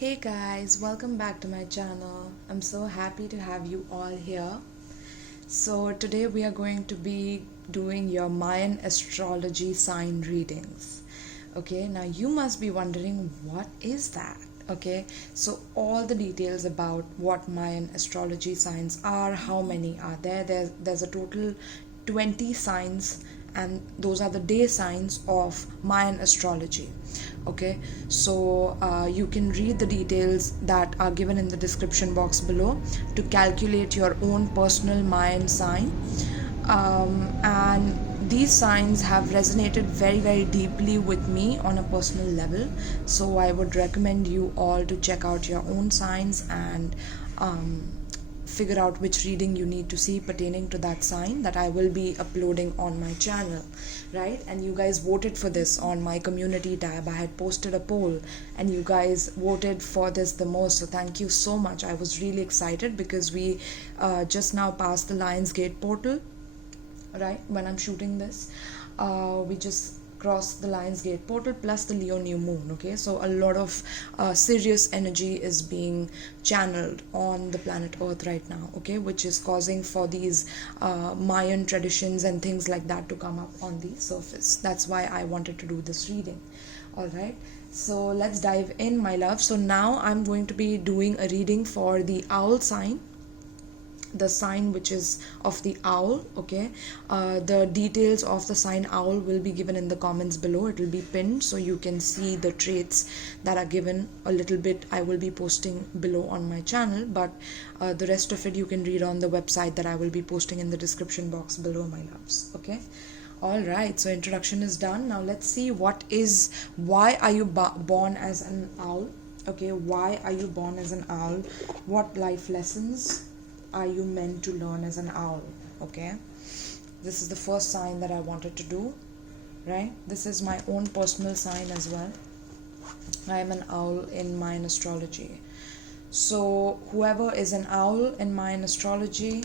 Hey guys, welcome back to my channel. I'm so happy to have you all here. So today we are going to be doing your Mayan astrology sign readings. Okay, now you must be wondering, what is that? Okay, so all the details about what Mayan astrology signs are, how many are there's a total 20 signs, and those are the day signs of Mayan astrology. Okay, so you can read the details that are given in the description box below to calculate your own personal Mayan sign. And these signs have resonated very deeply with me on a personal level, so I would recommend you all to check out your own signs and figure out which reading you need to see pertaining to that sign that I will be uploading on my channel, right? And you guys voted for this on my community tab. I had posted a poll and you guys voted for this the most, so thank you so much. I was really excited because we just now passed the Lions Gate portal, right? When I'm shooting this, we just crossed the Lions Gate portal plus the Leo new moon. Okay, so a lot of serious energy is being channeled on the planet Earth right now, okay, which is causing for these Mayan traditions and things like that to come up on the surface. That's why I wanted to do this reading. All right, so let's dive in, my love. So now I'm going to be doing a reading for the owl sign, the sign which is of the owl. Okay, the details of the sign owl will be given in the comments below. It will be pinned so you can see the traits that are given a little bit. I will be posting below on my channel, but the rest of it you can read on the website that I will be posting in the description box below, my loves. Okay, all right, so introduction is done. Now let's see why are you born as an owl. Okay, why are you born as an owl? What life lessons are you meant to learn as an owl? Okay, this is the first sign that I wanted to do, right? This is my own personal sign as well. I am an owl in Mayan astrology. So whoever is an owl in Mayan astrology,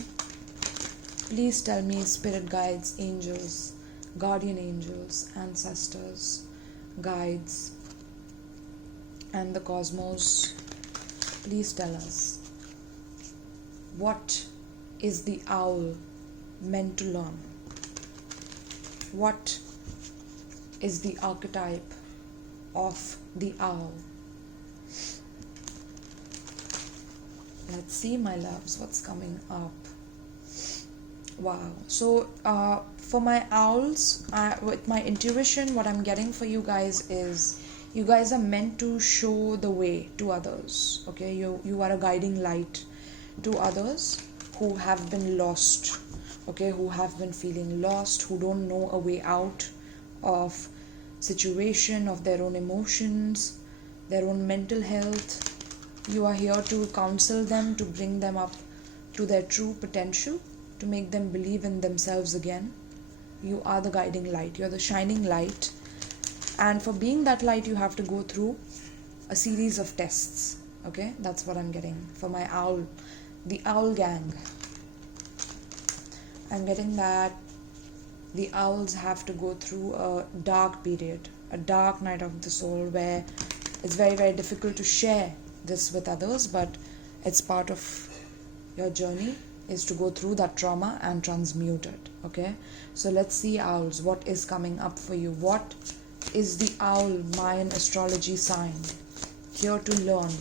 please tell me, spirit guides, angels, guardian angels, ancestors, guides, and the cosmos, please tell us, what is the owl meant to learn? What is the archetype of the owl? Let's see, my loves, what's coming up. Wow. So for my owls, with my intuition, what I'm getting for you guys is you guys are meant to show the way to others. Okay, you are a guiding light to others who have been lost, okay, who have been feeling lost, who don't know a way out of situation, of their own emotions, their own mental health. You are here to counsel them, to bring them up to their true potential, to make them believe in themselves again. You are the guiding light, you're the shining light, and for being that light you have to go through a series of tests. Okay, that's what I'm getting for my owl, the owl gang. I'm getting that the owls have to go through a dark period, a dark night of the soul, where it's very difficult to share this with others, but it's part of your journey is to go through that trauma and transmute it. Okay, so let's see, owls, what is coming up for you. What is the owl Mayan astrology sign here to learn?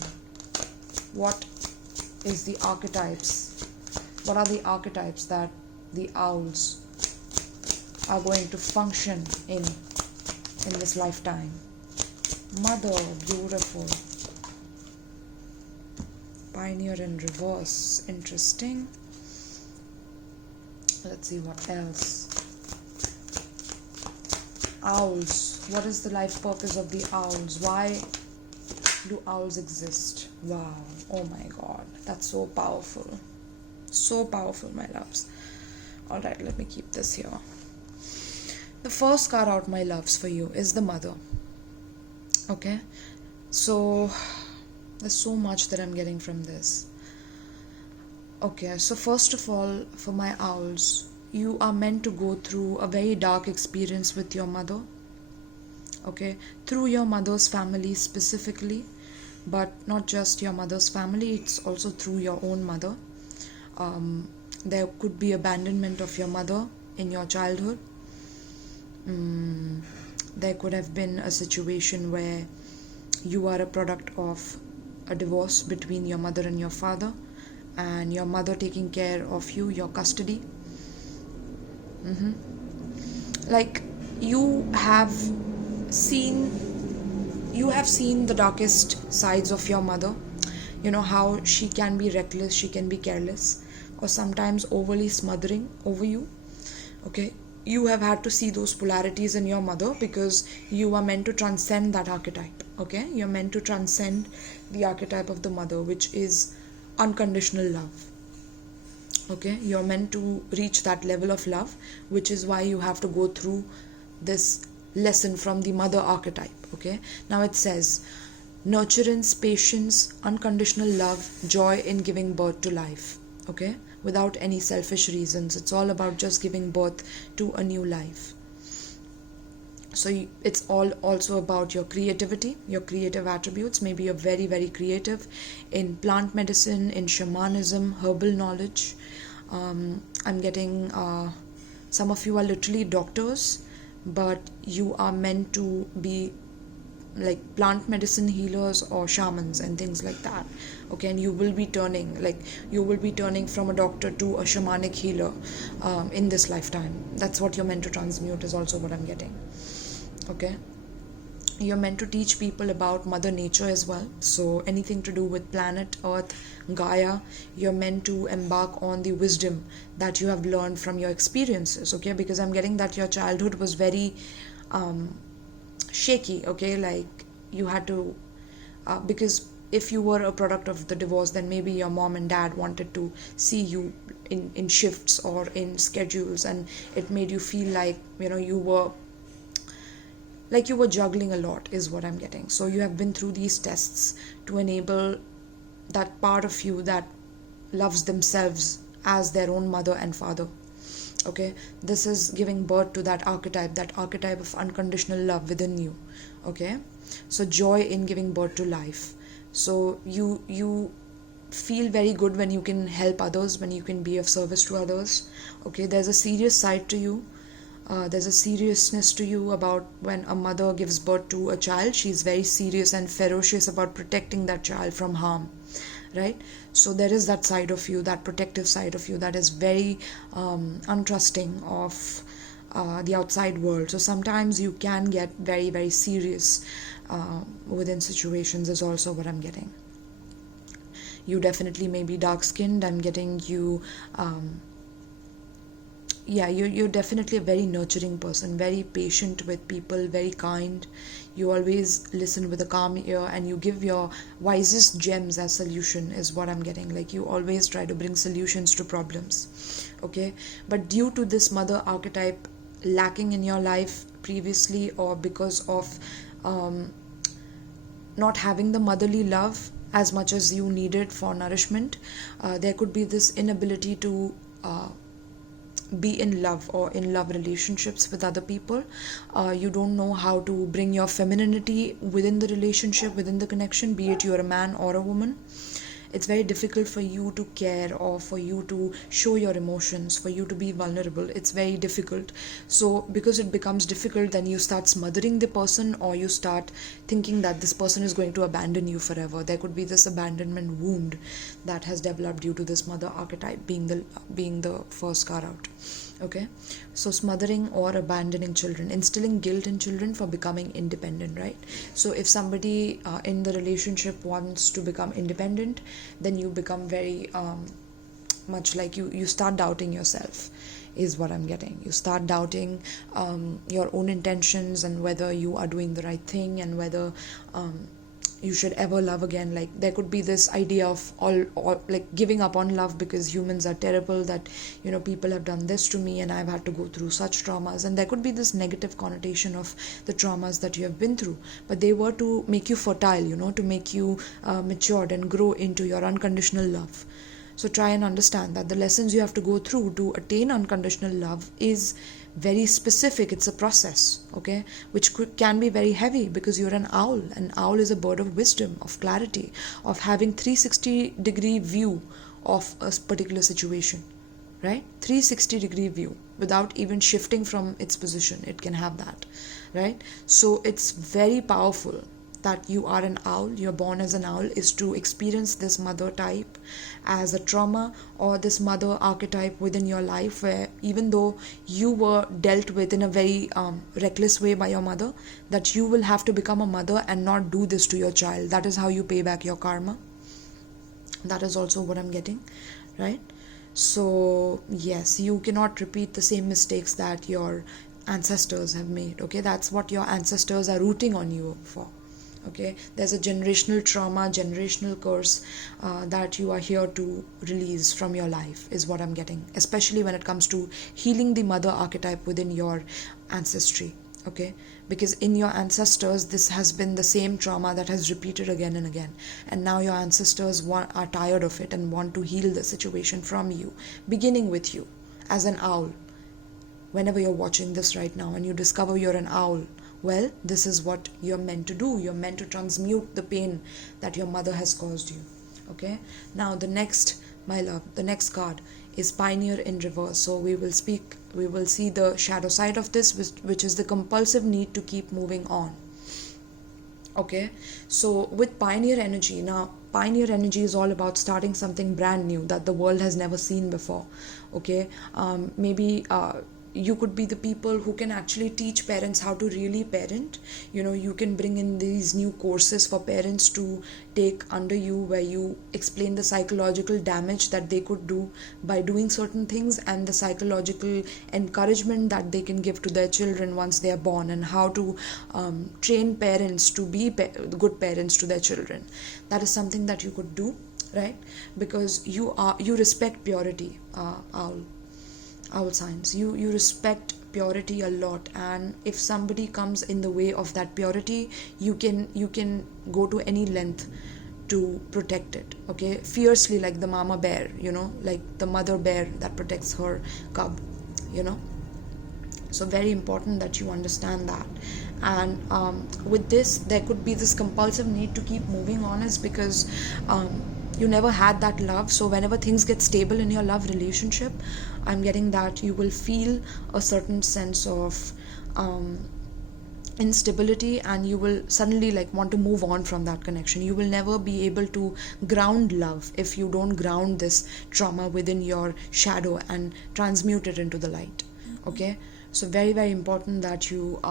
What is the archetypes? What are the archetypes that the owls are going to function in this lifetime? Mother, beautiful. Pioneer in reverse, interesting. Let's see what else. Owls, what is the life purpose of the owls? Why do owls exist? Wow, oh my god, that's so powerful. So powerful, my loves. Alright, let me keep this here. The first card out, my loves, for you is the Mother. Okay, so there's so much that I'm getting from this. Okay, so first of all, for my owls, you are meant to go through a very dark experience with your mother. Okay, through your mother's family specifically, but not just your mother's family, it's also through your own mother. There could be abandonment of your mother in your childhood. There could have been a situation where you are a product of a divorce between your mother and your father, and your mother taking care of you, your custody. Like you have seen the darkest sides of your mother. You know how she can be reckless, she can be careless, or sometimes overly smothering over you. Okay, you have had to see those polarities in your mother because you are meant to transcend that archetype. Okay, you're meant to transcend the archetype of the mother, which is unconditional love. Okay, you're meant to reach that level of love, which is why you have to go through this lesson from the mother archetype. Okay, now it says nurturance, patience, unconditional love, joy in giving birth to life. Okay, without any selfish reasons, it's all about just giving birth to a new life. So it's all also about your creativity, your creative attributes. Maybe you're very, very creative in plant medicine, in shamanism, herbal knowledge. I'm getting some of you are literally doctors, but you are meant to be like plant medicine healers or shamans and things like that. Okay, and you will be turning from a doctor to a shamanic healer in this lifetime. That's what you're meant to transmute, is also what I'm getting. Okay, you're meant to teach people about mother nature as well. So anything to do with planet earth, Gaia, you're meant to embark on the wisdom that you have learned from your experiences. Okay, because I'm getting that your childhood was very shaky. Okay, like you had to because if you were a product of the divorce, then maybe your mom and dad wanted to see you in shifts or in schedules, and it made you feel like you were juggling a lot, is what I'm getting. So you have been through these tests to enable that part of you that loves themselves as their own mother and father. Okay, this is giving birth to that archetype of unconditional love within you. Okay, so joy in giving birth to life. So you feel very good when you can help others, when you can be of service to others. Okay, there's a serious side to you. There's a seriousness to you about when a mother gives birth to a child. She's very serious and ferocious about protecting that child from harm, right? So there is that side of you, that protective side of you, that is very untrusting of the outside world. So sometimes you can get very, very serious within situations, is also what I'm getting. You definitely may be dark skinned. I'm getting you you're definitely a very nurturing person, very patient with people, very kind. You always listen with a calm ear, and you give your wisest gems as solution, is what I'm getting. Like you always try to bring solutions to problems. Okay, but due to this mother archetype lacking in your life previously, or because of not having the motherly love as much as you needed for nourishment, there could be this inability to be in love or in love relationships with other people. You don't know how to bring your femininity within the relationship, within the connection, be it you're a man or a woman. It's very difficult for you to care, or for you to show your emotions, for you to be vulnerable. It's very difficult. So because it becomes difficult, then you start smothering the person, or you start thinking that this person is going to abandon you forever. There could be this abandonment wound that has developed due to this mother archetype being the first card out. Okay, so smothering or abandoning children, instilling guilt in children for becoming independent, right? So if somebody in the relationship wants to become independent, then you become very much like you start doubting yourself, is what I'm getting. You start doubting your own intentions, and whether you are doing the right thing, and whether you should ever love again. Like there could be this idea of all like giving up on love, because humans are terrible, that people have done this to me and I've had to go through such traumas, and there could be this negative connotation of the traumas that you have been through, but they were to make you fertile, to make you matured and grow into your unconditional love. So try and understand that the lessons you have to go through to attain unconditional love is very specific. It's a process, okay, which can be very heavy because you're an owl. An owl is a bird of wisdom, of clarity, of having 360-degree view of a particular situation, right? 360-degree view without even shifting from its position. It can have that, right? So it's very powerful that you are an owl, you're born as an owl, is to experience this mother type as a trauma, or this mother archetype within your life, where even though you were dealt with in a very reckless way by your mother, that you will have to become a mother and not do this to your child. That is how you pay back your karma. That is also what I'm getting, right? So yes, you cannot repeat the same mistakes that your ancestors have made, okay? That's what your ancestors are rooting on you for. Okay, there's a generational trauma, generational curse that you are here to release from your life, is what I'm getting, especially when it comes to healing the mother archetype within your ancestry. Okay, because in your ancestors this has been the same trauma that has repeated again and again, and now your ancestors are tired of it and want to heal the situation from you, beginning with you as an owl. Whenever you're watching this right now and you discover you're an owl, well, this is what you're meant to do. You're meant to transmute the pain that your mother has caused you. Okay, now the next, my love, the next card is Pioneer in reverse. So we will see the shadow side of this, which is the compulsive need to keep moving on. Okay, so with Pioneer energy, now Pioneer energy is all about starting something brand new that the world has never seen before. Okay, maybe you could be the people who can actually teach parents how to really parent. You can bring in these new courses for parents to take under you, where you explain the psychological damage that they could do by doing certain things, and the psychological encouragement that they can give to their children once they are born, and how to train parents to be good parents to their children. That is something that you could do, right? Because you respect purity, owl signs. You respect purity a lot, and if somebody comes in the way of that purity, you can go to any length to protect it, okay, fiercely, like the mama bear, like the mother bear that protects her cub. So very important that you understand that. And with this, there could be this compulsive need to keep moving on, is because you never had that love. So whenever things get stable in your love relationship, I'm getting that you will feel a certain sense of instability, and you will suddenly want to move on from that connection. You will never be able to ground love if you don't ground this trauma within your shadow and transmute it into the light. Okay, so very, very important that you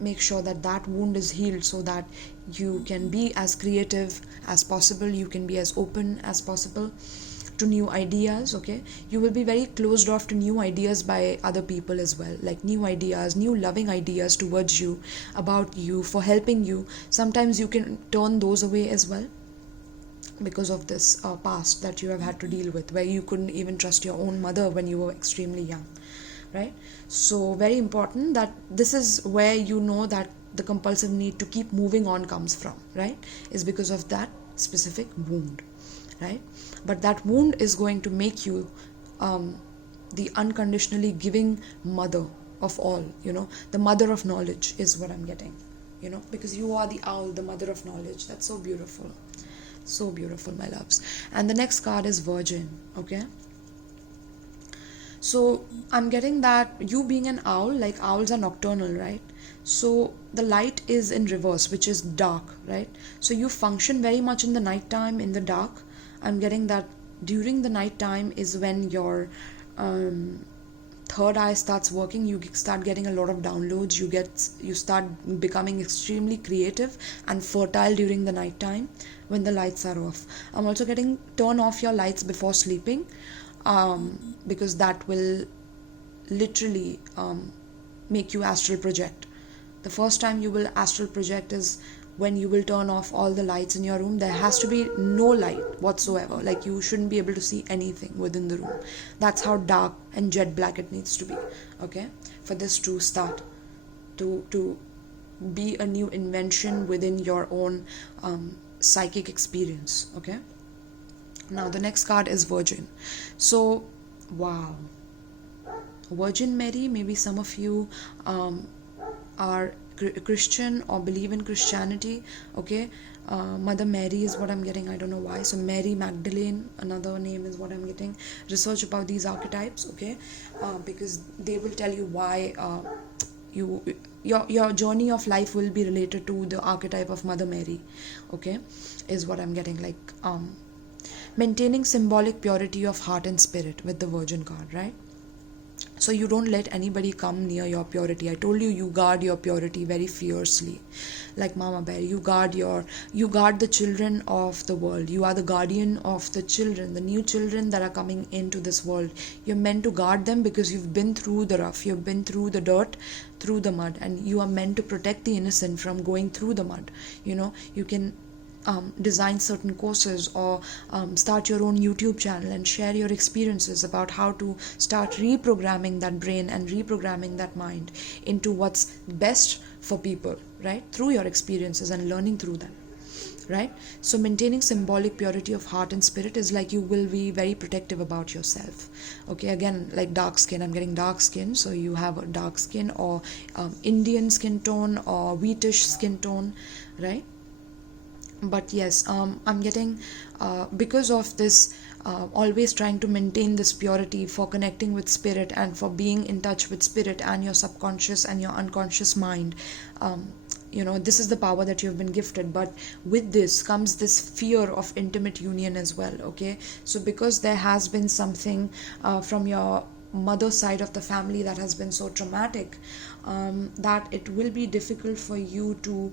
make sure that that wound is healed, so that you can be as creative as possible, you can be as open as possible to new ideas. Okay, you will be very closed off to new ideas by other people as well, like new ideas, new loving ideas towards you, about you, for helping you. Sometimes you can turn those away as well, because of this past that you have had to deal with, where you couldn't even trust your own mother when you were extremely young, right? So very important that this is where that the compulsive need to keep moving on comes from, right? Is because of that specific wound, right? But that wound is going to make you the unconditionally giving mother of all, the mother of knowledge is what I'm getting, because you are the owl, the mother of knowledge. That's so beautiful, my loves. And the next card is Virgin. Okay, so I'm getting that you being an owl, like owls are nocturnal, right? So the light is in reverse, which is dark, right? So you function very much in the night time, in the dark. I'm getting that during the night time is when your third eye starts working. You start getting a lot of downloads. You start becoming extremely creative and fertile during the night time when the lights are off. I'm also getting turn off your lights before sleeping, because that will literally make you astral project. The first time you will astral project is when you will turn off all the lights in your room. There has to be no light whatsoever, like you shouldn't be able to see anything within the room. That's how dark and jet black it needs to be, okay, for this to start to be a new invention within your own psychic experience. Okay, Now the next card is Virgin. So wow, Virgin Mary, maybe some of you are Christian or believe in Christianity. Okay, Mother Mary is what I'm getting. I don't know why. So Mary Magdalene, another name, is what I'm getting. Research about these archetypes, okay, because they will tell you why your journey of life will be related to the archetype of Mother Mary, okay, is what I'm getting. Like maintaining symbolic purity of heart and spirit with the Virgin card, right? So you don't let anybody come near your purity. I told you, you guard your purity very fiercely, like Mama Bear. You guard the children of the world. You are the guardian of the children, the new children that are coming into this world. You're meant to guard them because you've been through the rough, you've been through the dirt, through the mud, and you are meant to protect the innocent from going through the mud. You can design certain courses or start your own YouTube channel and share your experiences about how to start reprogramming that brain and reprogramming that mind into what's best for people, right? Through your experiences and learning through them, right? So maintaining symbolic purity of heart and spirit is like you will be very protective about yourself. Okay, again, like dark skin, I'm getting dark skin. So you have a dark skin or Indian skin tone or wheatish skin tone, right? But yes, I'm getting because of this always trying to maintain this purity for connecting with spirit and for being in touch with spirit and your subconscious and your unconscious mind. This is the power that you've been gifted, but with this comes this fear of intimate union as well. Okay, so because there has been something from your mother's side of the family that has been so traumatic, that it will be difficult for you to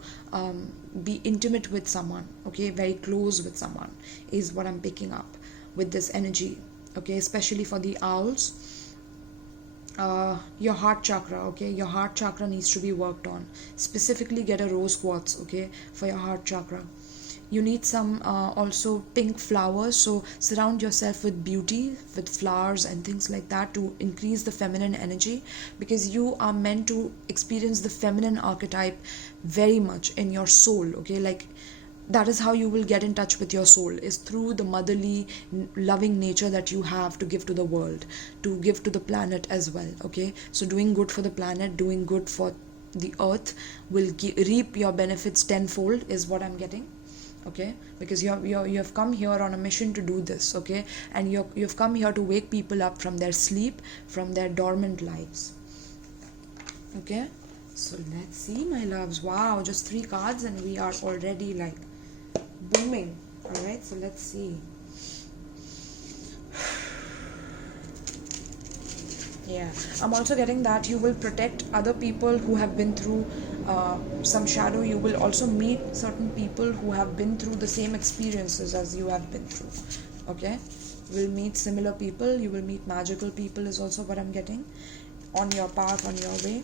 be intimate with someone, okay, very close with someone, is what I'm picking up with this energy, okay, especially for the owls. Your heart chakra, okay, your heart chakra needs to be worked on. Specifically get a rose quartz, okay, for your heart chakra. You need some also pink flowers, so surround yourself with beauty, with flowers and things like that to increase the feminine energy, because you are meant to experience the feminine archetype very much in your soul, okay? Like that is how you will get in touch with your soul, is through the motherly loving nature that you have to give to the world, to give to the planet as well, okay? So doing good for the planet, doing good for the earth will reap your benefits tenfold, is what I'm getting. Okay, because you have come here on a mission to do this, okay, and you've come here to wake people up from their sleep, from their dormant lives. Okay, so let's see, my loves. Wow, just 3 cards and we are already like booming. All right, so let's see. Yeah, I'm also getting that you will protect other people who have been through some shadow. You will also meet certain people who have been through the same experiences as you have been through. Okay, you will meet similar people. You will meet magical people is also what I'm getting on your path, on your way.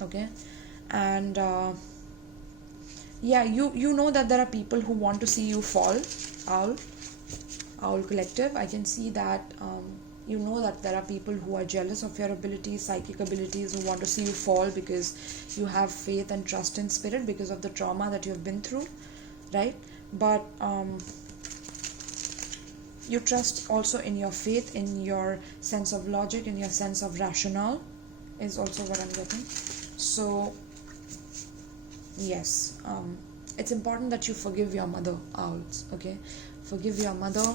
Okay, and yeah, you know that there are people who want to see you fall. Owl collective, I can see that. You know that there are people who are jealous of your abilities, psychic abilities, who want to see you fall because you have faith and trust in spirit because of the trauma that you've been through, right? But you trust also in your faith, in your sense of logic, in your sense of rationale, is also what I'm getting. So yes, it's important that you forgive your mother, owls, okay? Forgive your mother.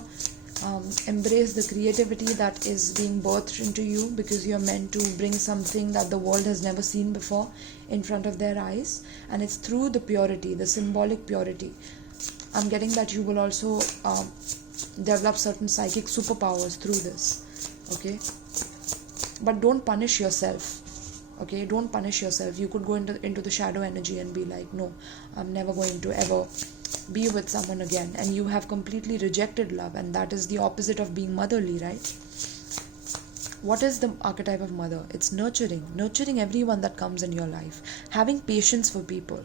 Embrace the creativity that is being birthed into you, because you're meant to bring something that the world has never seen before in front of their eyes, and it's through the purity, the symbolic purity. I'm getting that you will also develop certain psychic superpowers through this, okay? But don't punish yourself, okay? Don't punish yourself. You could go into the shadow energy and be like, no, I'm never going to ever be with someone again, and you have completely rejected love, and that is the opposite of being motherly, right? What is the archetype of mother? It's nurturing everyone that comes in your life, having patience for people,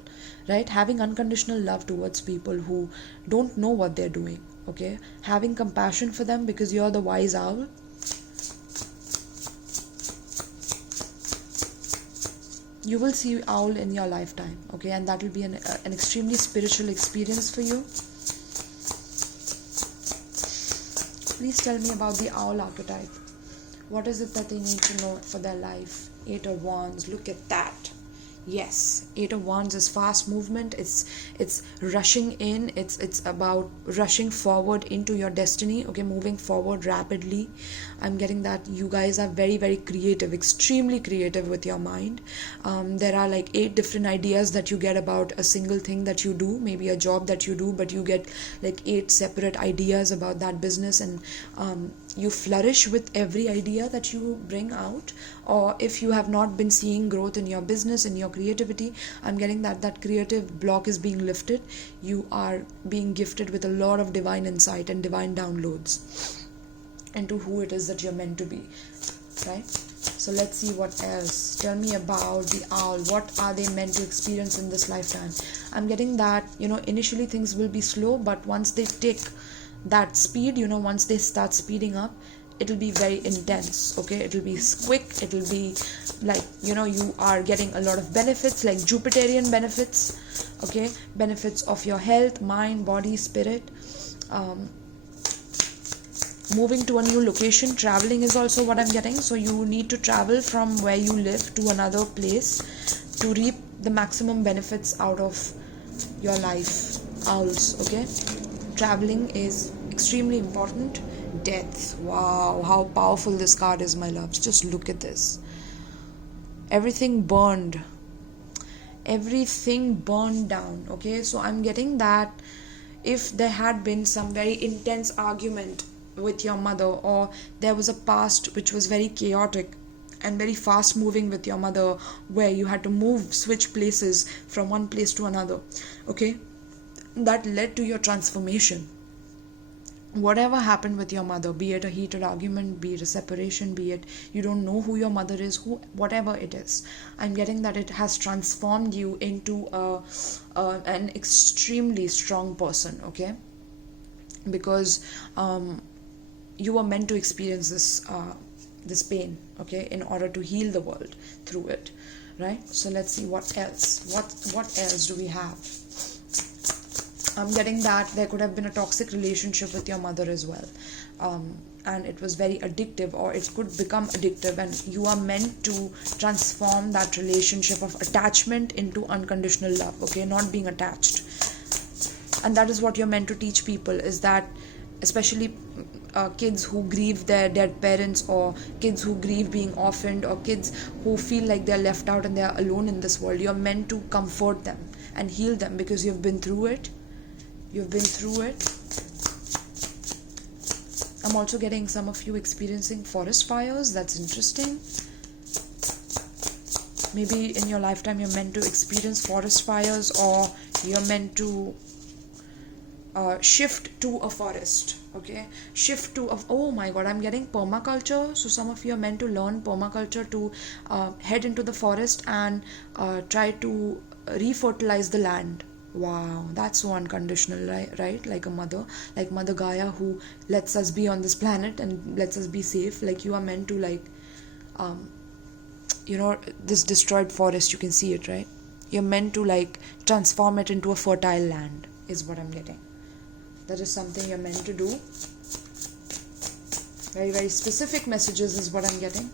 right? Having unconditional love towards people who don't know what they're doing, okay? Having compassion for them because you're the wise owl. You will see owl in your lifetime, okay, and that will be an extremely spiritual experience for you. please tell me about the owl archetype. What is it that they need to know for their life? 8 of Wands, look at that. Yes, 8 of Wands is fast movement. It's rushing in. It's about rushing forward into your destiny. Okay, moving forward rapidly. I'm getting that you guys are very, very creative, extremely creative with your mind. There are like 8 different ideas that you get about a single thing that you do, maybe a job that you do, but you get like 8 separate ideas about that business, and you flourish with every idea that you bring out. Or if you have not been seeing growth in your business, in your creativity, I'm getting that creative block is being lifted. You are being gifted with a lot of divine insight and divine downloads into who it is that you're meant to be, right? So let's see what else. Tell me about the owl. What are they meant to experience in this lifetime? I'm getting that, initially things will be slow, but once they take that speed, once they start speeding up, it'll be very intense. Okay, it'll be quick. It'll be like, you are getting a lot of benefits, like Jupiterian benefits. Okay, benefits of your health, mind, body, spirit. Moving to a new location, traveling is also what I'm getting. So you need to travel from where you live to another place to reap the maximum benefits out of your life. Owls, okay? Traveling is extremely important. Death. Wow, how powerful this card is, my loves. Just look at this. Everything burned. Everything burned down. Okay, so I'm getting that if there had been some very intense argument with your mother, or there was a past which was very chaotic and very fast moving with your mother, where you had to switch places from one place to another, okay, that led to your transformation. Whatever happened with your mother, be it a heated argument, be it a separation, be it you don't know who your mother is, whatever it is, I'm getting that it has transformed you into an extremely strong person, okay? Because you were meant to experience this pain, okay, in order to heal the world through it, right? So let's see what else. What else do we have? I'm getting that there could have been a toxic relationship with your mother as well, and it was very addictive, or it could become addictive, and you are meant to transform that relationship of attachment into unconditional love, okay, not being attached. And that is what you're meant to teach people, is that especially kids who grieve their dead parents, or kids who grieve being orphaned, or kids who feel like they're left out and they're alone in this world, you're meant to comfort them and heal them, because you've been through it. I'm also getting some of you experiencing forest fires. That's interesting. Maybe in your lifetime you're meant to experience forest fires, or you're meant to shift to a forest, okay, oh my god, I'm getting permaculture. So some of you are meant to learn permaculture, to head into the forest and try to refertilize the land. Wow, that's so unconditional, right? Like a mother, like Mother Gaia, who lets us be on this planet and lets us be safe. Like you are meant to, like, this destroyed forest, you can see it, right? You're meant to like transform it into a fertile land, is what I'm getting. That is something you're meant to do. Very, very specific messages is what I'm getting.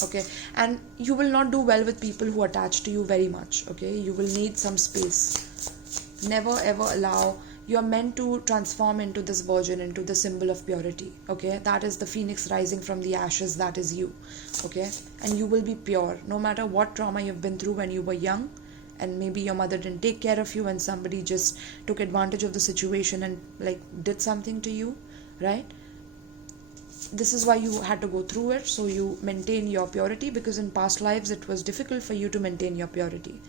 Okay, and you will not do well with people who attach to you very much, okay? You will need some space. Never ever allow. You're meant to transform into this virgin, into the symbol of purity, okay? That is the phoenix rising from the ashes. That is you, okay? And you will be pure no matter what trauma you've been through when you were young, and maybe your mother didn't take care of you, and somebody just took advantage of the situation and like did something to you, right? This is why you had to go through it, so you maintain your purity, because in past lives it was difficult for you to maintain your purity,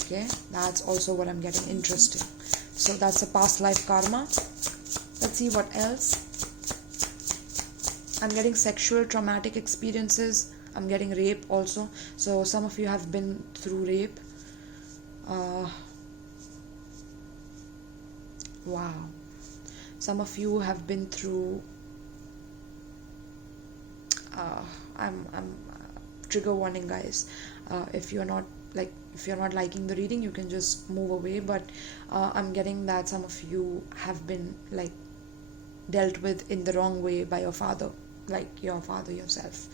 okay? That's also what I'm getting. Interesting. So that's a past life karma. Let's see what else. I'm getting sexual traumatic experiences. I'm getting rape also. So some of you have been through rape. Wow. Some of you have been through I'm trigger warning, guys. If you're not liking the reading, you can just move away, but I'm getting that some of you have been like dealt with in the wrong way by your father, like your father yourself.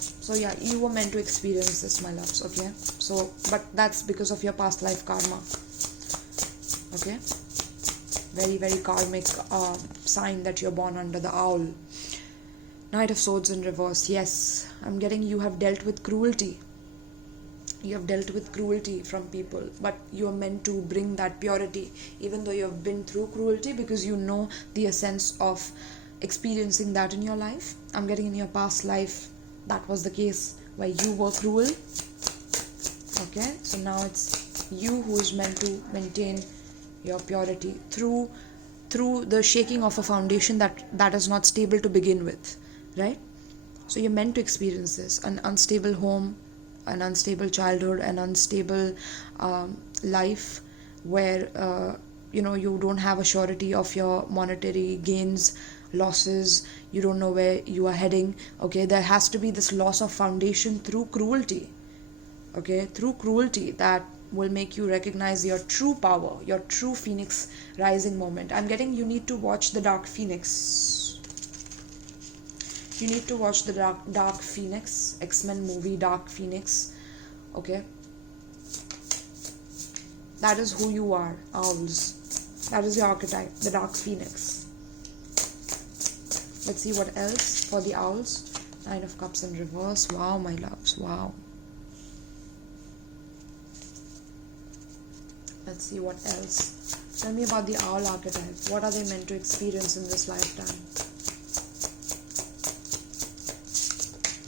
So yeah, you were meant to experience this, my loves, okay? So, but that's because of your past life karma, okay? Very, very karmic sign that you're born under the owl. Knight of Swords in reverse. Yes, I'm getting you have dealt with cruelty. You have dealt with cruelty from people, but you are meant to bring that purity, even though you have been through cruelty, because you know the essence of experiencing that in your life. I'm getting in your past life that was the case where you were cruel. Okay, so now it's you who is meant to maintain your purity through the shaking of a foundation that is not stable to begin with, right? So you're meant to experience this, an unstable home, an unstable childhood, an unstable life where you don't have a surety of your monetary gains, losses, you don't know where you are heading. Okay, there has to be this loss of foundation through cruelty, okay, through cruelty, that will make you recognize your true power, your true phoenix rising moment. I'm getting you need to watch the Dark Phoenix. You need to watch the Dark Phoenix, X-Men movie Dark Phoenix, okay? That is who you are, owls. That is your archetype, the Dark Phoenix. Let's see what else for the owls. Nine of Cups in reverse. Wow, my loves, wow. Let's see what else. Tell me about the owl archetype. What are they meant to experience in this lifetime?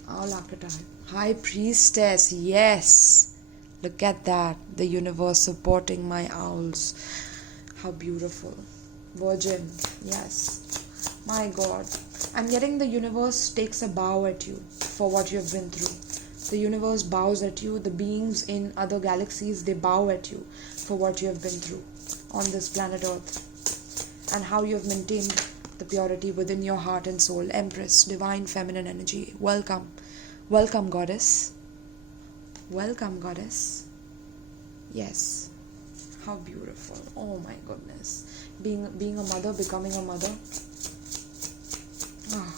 Owl archetype. High Priestess. Yes. Look at that. The universe supporting my owls. How beautiful. Virgin. Yes. My God. I'm getting the universe takes a bow at you for what you have been through. The universe bows at you. The beings in other galaxies, they bow at you for what you have been through on this planet Earth, and how you have maintained the purity within your heart and soul. Empress, divine feminine energy. Welcome. Welcome, goddess. Welcome, goddess. Yes. How beautiful. Oh my goodness. Being a mother, becoming a mother. Oh.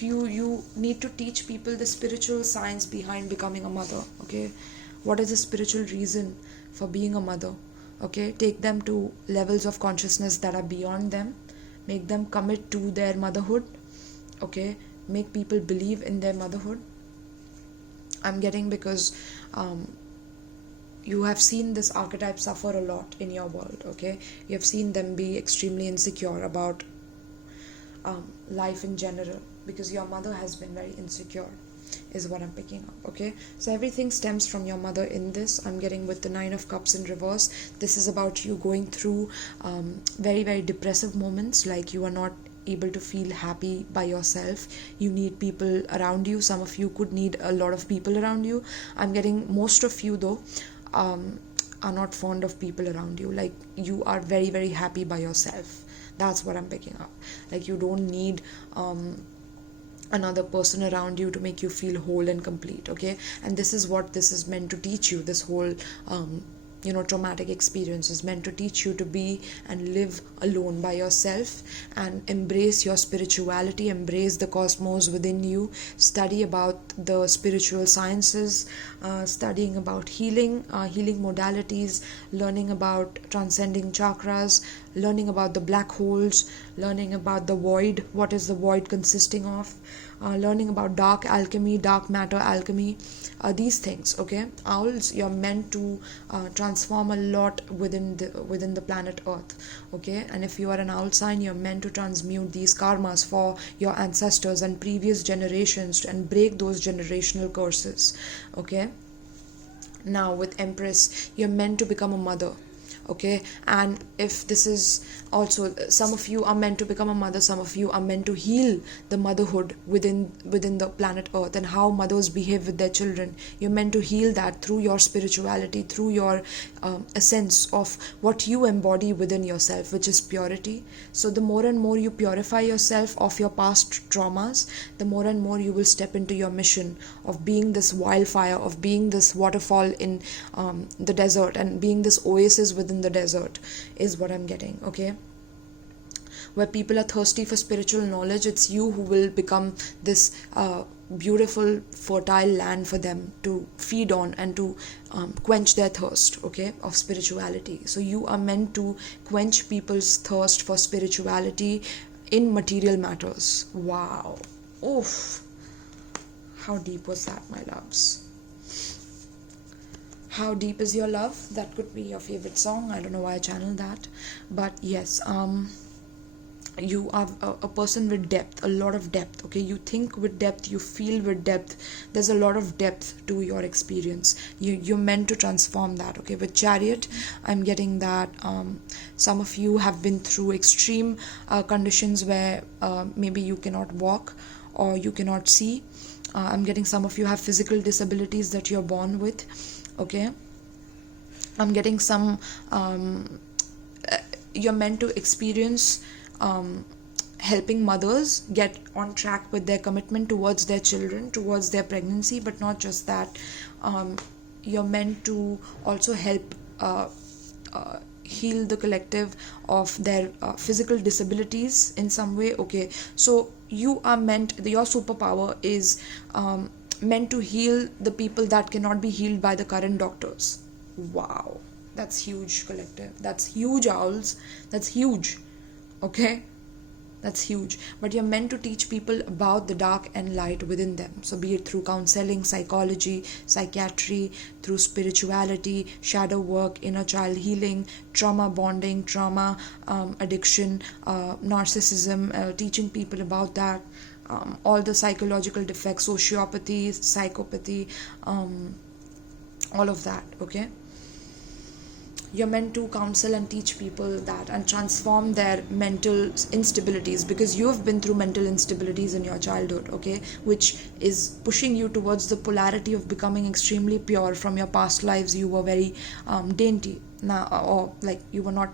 You need to teach people the spiritual science behind becoming a mother, okay? What is the spiritual reason for being a mother, okay? Take them to levels of consciousness that are beyond them. Make them commit to their motherhood, okay? Make people believe in their motherhood. I'm getting because you have seen this archetype suffer a lot in your world, okay? You have seen them be extremely insecure about life in general, because your mother has been very insecure, is what I'm picking up, okay? So everything stems from your mother in this. I'm getting with the Nine of Cups in reverse. This is about you going through very, very depressive moments, like you are not able to feel happy by yourself. You need people around you. Some of you could need a lot of people around you. I'm getting most of you, though, are not fond of people around you. Like, you are very, very happy by yourself. That's what I'm picking up. Like, you don't need another person around you to make you feel whole and complete, okay? And this is what this is meant to teach you. This whole traumatic experience is meant to teach you to be and live alone by yourself, and embrace your spirituality, embrace the cosmos within you, study about the spiritual sciences, studying about healing modalities, learning about transcending chakras, learning about the black holes, learning about the void, what is the void consisting of, learning about dark alchemy, dark matter alchemy, these things, okay? Owls, you're meant to transform a lot within the planet Earth, okay? And if you are an owl sign, you're meant to transmute these karmas for your ancestors and previous generations and break those generational curses, okay? Now with Empress, you're meant to become a mother, okay? And if this is also, some of you are meant to become a mother, some of you are meant to heal the motherhood within the planet Earth, and how mothers behave with their children. You're meant to heal that through your spirituality, through your essence of what you embody within yourself, which is purity. So the more and more you purify yourself of your past traumas, the more and more you will step into your mission of being this wildfire, of being this waterfall in the desert, and being this oasis within within the desert is what I'm getting, okay? Where people are thirsty for spiritual knowledge, it's you who will become this beautiful fertile land for them to feed on and to quench their thirst, okay, of spirituality. So you are meant to quench people's thirst for spirituality in material matters. Wow. Oof. How deep was that, my loves? How deep is your love? That could be your favorite song. I don't know why I channeled that, but yes, you are a person with depth, a lot of depth, okay? You think with depth, you feel with depth. There's a lot of depth to your experience. You're meant to transform that, okay? With Chariot, I'm getting that some of you have been through extreme conditions where maybe you cannot walk or you cannot see. I'm getting some of you have physical disabilities that you're born with, okay? I'm getting some you're meant to experience helping mothers get on track with their commitment towards their children, towards their pregnancy. But not just that, you're meant to also help heal the collective of their physical disabilities in some way, okay? So you are meant, your superpower is meant to heal the people that cannot be healed by the current doctors. Wow, that's huge, collective. That's huge, owls. That's huge, okay? That's huge. But you're meant to teach people about the dark and light within them. So be it through counseling, psychology, psychiatry, through spirituality, shadow work, inner child healing, trauma bonding, trauma addiction, narcissism, teaching people about that, all the psychological defects, sociopathy, psychopathy, all of that, okay? You're meant to counsel and teach people that and transform their mental instabilities, because you have been through mental instabilities in your childhood, okay, which is pushing you towards the polarity of becoming extremely pure. From your past lives, you were very dainty now, or like you were not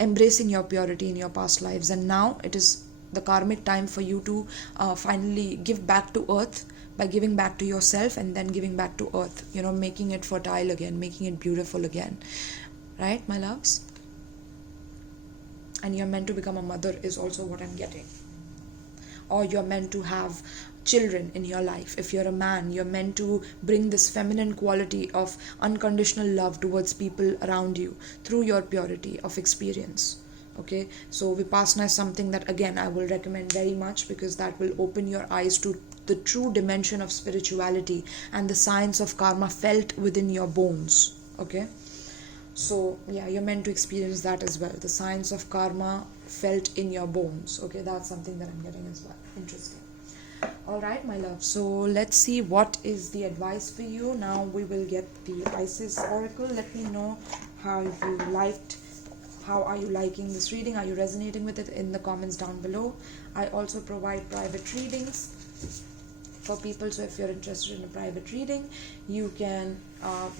embracing your purity in your past lives, and now it is the karmic time for you to finally give back to earth by giving back to yourself and then giving back to earth, you know, making it fertile again, making it beautiful again. Right, my loves? And you're meant to become a mother is also what I'm getting. Or you're meant to have children in your life. If you're a man, you're meant to bring this feminine quality of unconditional love towards people around you through your purity of experience. Okay, so Vipassana is something that again I will recommend very much, because that will open your eyes to the true dimension of spirituality and the science of karma felt within your bones. Okay, so yeah, you're meant to experience that as well, the science of karma felt in your bones. Okay, that's something that I'm getting as well. Interesting. All right, my love, so let's see what is the advice for you. Now we will get the Isis oracle. Let me know how are you liking this reading? Are you resonating with it in the comments down below? I also provide private readings for people, so if you're interested in a private reading, you can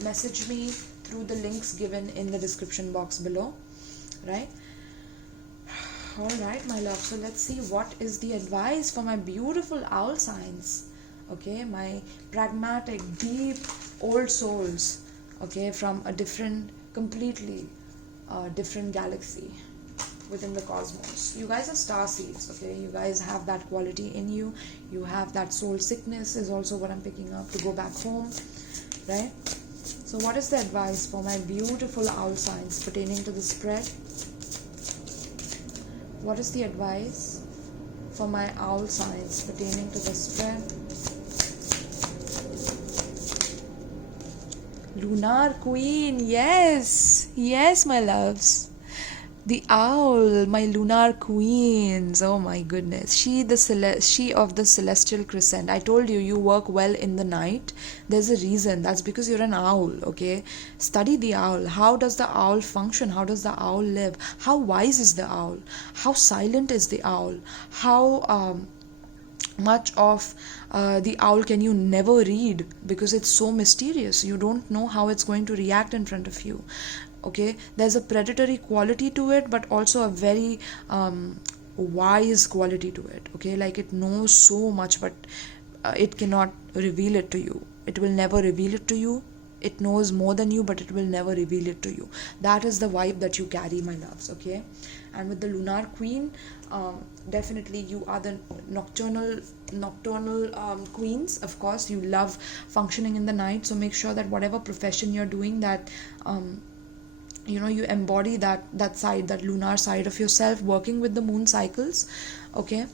message me through the links given in the description box below, right? All right, my love, so let's see what is the advice for my beautiful owl signs, okay, my pragmatic, deep, old souls, okay, from a completely different galaxy within the cosmos. You guys are star seeds, okay? You guys have that quality in you. You have that soul sickness is also what I'm picking up, to go back home, right? So what is the advice for my beautiful owl signs pertaining to the spread? What is the advice for my owl signs pertaining to the spread? Lunar Queen, yes, yes, my loves. The owl, my lunar queens. Oh my goodness, she of the celestial crescent. I told you, you work well in the night. There's a reason. That's because you're an owl. Okay, study the owl. How does the owl function? How does the owl live? How wise is the owl? How silent is the owl? How much of the owl can you never read, because it's so mysterious. You don't know how it's going to react in front of you. Okay, there's a predatory quality to it, but also a very wise quality to it. Okay, like it knows so much, but it cannot reveal it to you. It will never reveal it to you. it knows more than you, but it will never reveal it to you. That is the vibe that you carry, my loves, okay? And with the lunar queen, definitely you are the nocturnal queens. Of course, you love functioning in the night, so make sure that whatever profession you're doing, that you embody that side, that lunar side of yourself, working with the moon cycles, okay?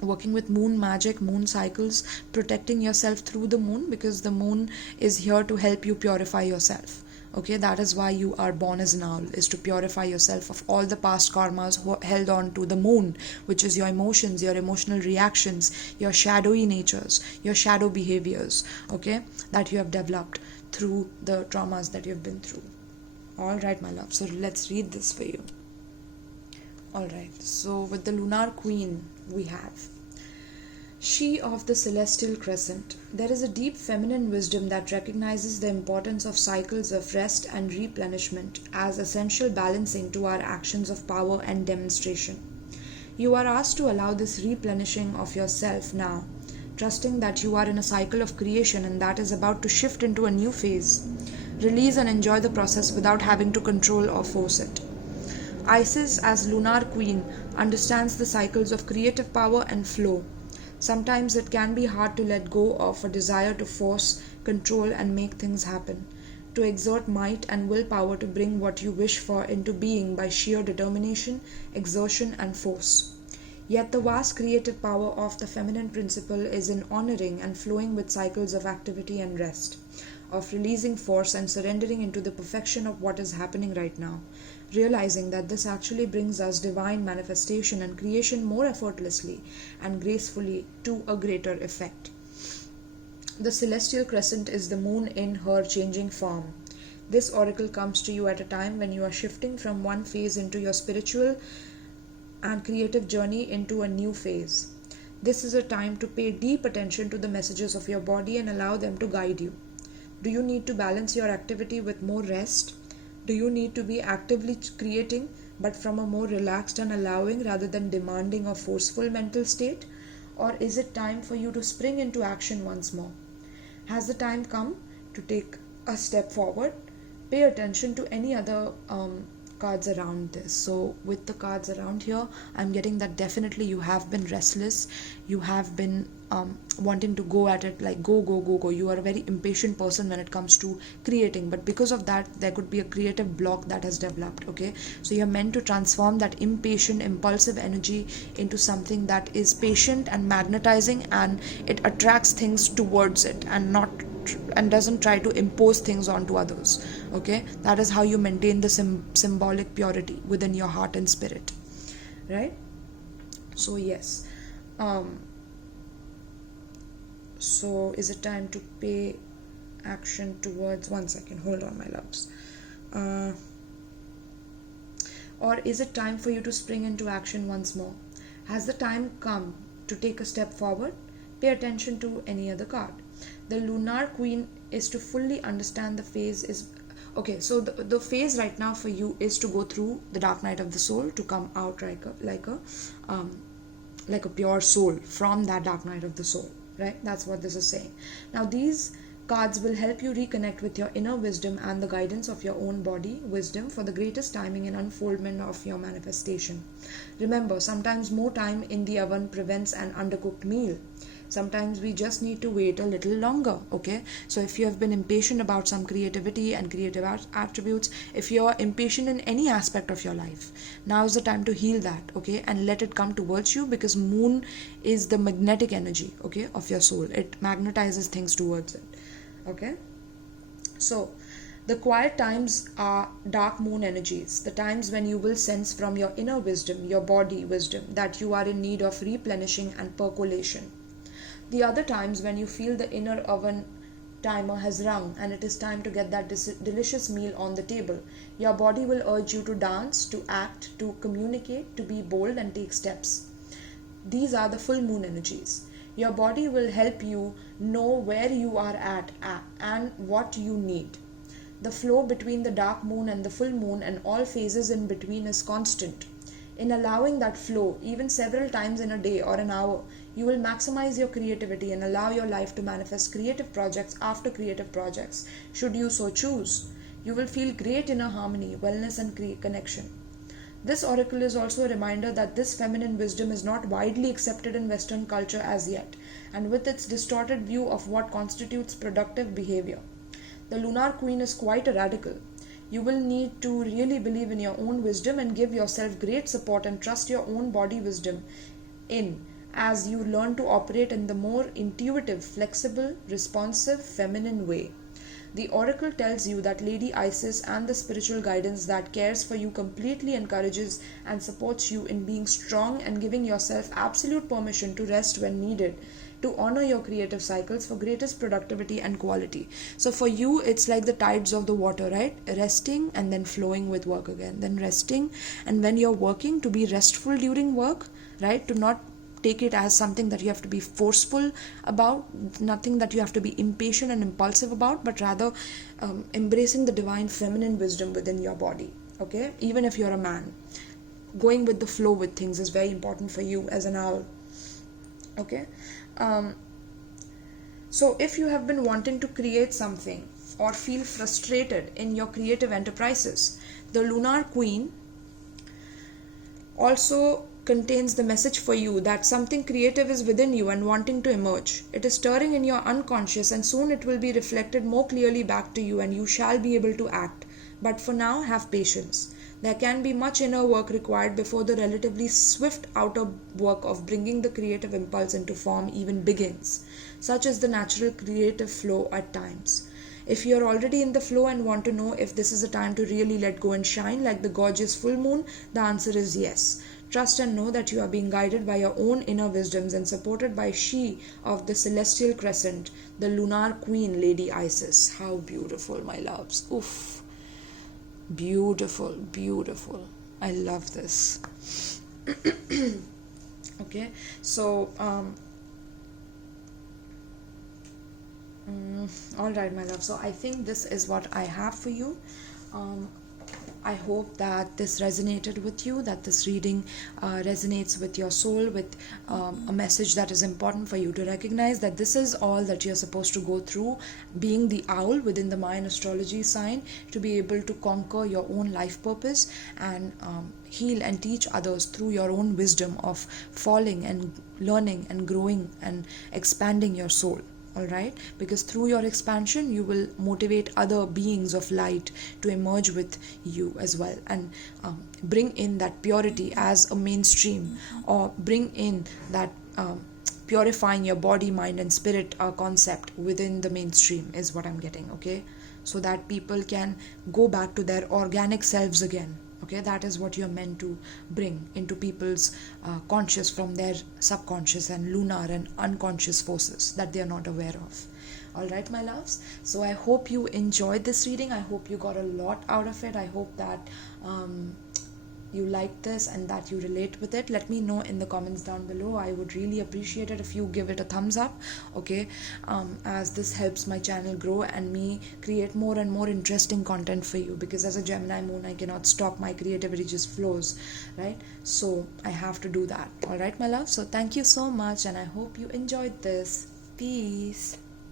Working with moon magic, moon cycles, protecting yourself through the moon, because the moon is here to help you purify yourself, okay? That is why you are born as an owl, is to purify yourself of all the past karmas held on to the moon, which is your emotions, your emotional reactions, your shadowy natures, your shadow behaviors, okay, that you have developed through the traumas that you've been through. All right, my love, so let's read this for you. All right, so with the lunar queen, we have she of the celestial crescent. There is a deep feminine wisdom that recognizes the importance of cycles of rest and replenishment as essential balancing to our actions of power and demonstration. You are asked to allow this replenishing of yourself now, trusting that you are in a cycle of creation and that is about to shift into a new phase. Release and enjoy the process without having to control or force it. Isis, as lunar queen, understands the cycles of creative power and flow. Sometimes it can be hard to let go of a desire to force, control, and make things happen, to exert might and willpower to bring what you wish for into being by sheer determination, exertion, and force. Yet the vast creative power of the feminine principle is in honoring and flowing with cycles of activity and rest, of releasing force and surrendering into the perfection of what is happening right now, realizing that this actually brings us divine manifestation and creation more effortlessly and gracefully to a greater effect. The celestial crescent is the moon in her changing form. This oracle comes to you at a time when you are shifting from one phase into your spiritual and creative journey into a new phase. This is a time to pay deep attention to the messages of your body and allow them to guide you. Do you need to balance your activity with more rest? Do you need to be actively creating but from a more relaxed and allowing rather than demanding or forceful mental state? Or is it time for you to spring into action once more? Has the time come to take a step forward? Pay attention to any other cards around this. So with the cards around here, I'm getting that definitely you have been restless. You have been wanting to go at it, like go. You are a very impatient person when it comes to creating, but because of that there could be a creative block that has developed, okay? So you're meant to transform that impatient, impulsive energy into something that is patient and magnetizing, and it attracts things towards it and doesn't try to impose things onto others, okay? That is how you maintain the symbolic purity within your heart and spirit, right? So yes, so is it time to pay action towards, one second, hold on, my loves, or is it time for you to spring into action once more? Has the time come to take a step forward? Pay attention to any other card. The lunar queen is to fully understand the phase is okay. So the phase right now for you is to go through the dark night of the soul, to come out like a pure soul from that dark night of the soul, right? That's what this is saying. Now these cards will help you reconnect with your inner wisdom and the guidance of your own body wisdom for the greatest timing and unfoldment of your manifestation. Remember, sometimes more time in the oven prevents an undercooked meal. Sometimes we just need to wait a little longer, okay? So if you have been impatient about some creativity and creative attributes, if you are impatient in any aspect of your life, now is the time to heal that, okay? And let it come towards you, because moon is the magnetic energy, okay, of your soul. It magnetizes things towards it, okay? So the quiet times are dark moon energies, the times when you will sense from your inner wisdom, your body wisdom, that you are in need of replenishing and percolation. The other times when you feel the inner oven timer has rung and it is time to get that delicious meal on the table. Your body will urge you to dance, to act, to communicate, to be bold and take steps. These are the full moon energies. Your body will help you know where you are at and what you need. The flow between the dark moon and the full moon and all phases in between is constant. In allowing that flow, even several times in a day or an hour, You will maximize your creativity and allow your life to manifest creative projects after creative projects, should you so choose. You will feel great inner harmony, wellness, and connection. This oracle is also a reminder that this feminine wisdom is not widely accepted in Western culture as yet, and with its distorted view of what constitutes productive behavior. The lunar queen is quite a radical. You will need to really believe in your own wisdom and give yourself great support and trust your own body wisdom in as you learn to operate in the more intuitive, flexible, responsive, feminine way. The oracle tells you that Lady Isis and the spiritual guidance that cares for you completely encourages and supports you in being strong and giving yourself absolute permission to rest when needed, to honor your creative cycles for greatest productivity and quality. So for you, it's like the tides of the water, right? Resting and then flowing with work again, then resting, and when you're working, to be restful during work, right? To not take it as something that you have to be forceful about, nothing that you have to be impatient and impulsive about, but rather embracing the divine feminine wisdom within your body. Okay, even if you're a man, going with the flow with things is very important for you as an owl. Okay, so if you have been wanting to create something or feel frustrated in your creative enterprises, the lunar queen also contains the message for you that something creative is within you and wanting to emerge. It is stirring in your unconscious, and soon it will be reflected more clearly back to you and you shall be able to act. But for now, have patience. There can be much inner work required before the relatively swift outer work of bringing the creative impulse into form even begins. Such is the natural creative flow at times. If you are already in the flow and want to know if this is a time to really let go and shine like the gorgeous full moon, the answer is yes. Trust and know that you are being guided by your own inner wisdoms and supported by she of the celestial crescent, the lunar queen, Lady Isis. How beautiful, my loves. Oof. Beautiful, beautiful. I love this. Okay, so all right, my love. So I think this is what I have for you. I hope that this resonated with you, that this reading resonates with your soul, with a message that is important for you to recognize that this is all that you're supposed to go through, being the owl within the Mayan astrology sign, to be able to conquer your own life purpose and heal and teach others through your own wisdom of falling and learning and growing and expanding your soul. All right, because through your expansion you will motivate other beings of light to emerge with you as well, and bring in that purity as a mainstream, or bring in that purifying your body, mind and spirit concept within the mainstream is what I'm getting. Okay, so that people can go back to their organic selves again. Okay, that is what you're meant to bring into people's conscious from their subconscious and lunar and unconscious forces that they are not aware of. All right, my loves. So I hope you enjoyed this reading. I hope you got a lot out of it. I hope that you like this and that you relate with it. Let me know in the comments down below. I would really appreciate it if you give it a thumbs up. Okay, as this helps my channel grow and me create more and more interesting content for you, because as a Gemini moon I cannot stop, my creativity just flows, right? So I have to do that. All right, my love. So thank you so much and I hope you enjoyed this. Peace.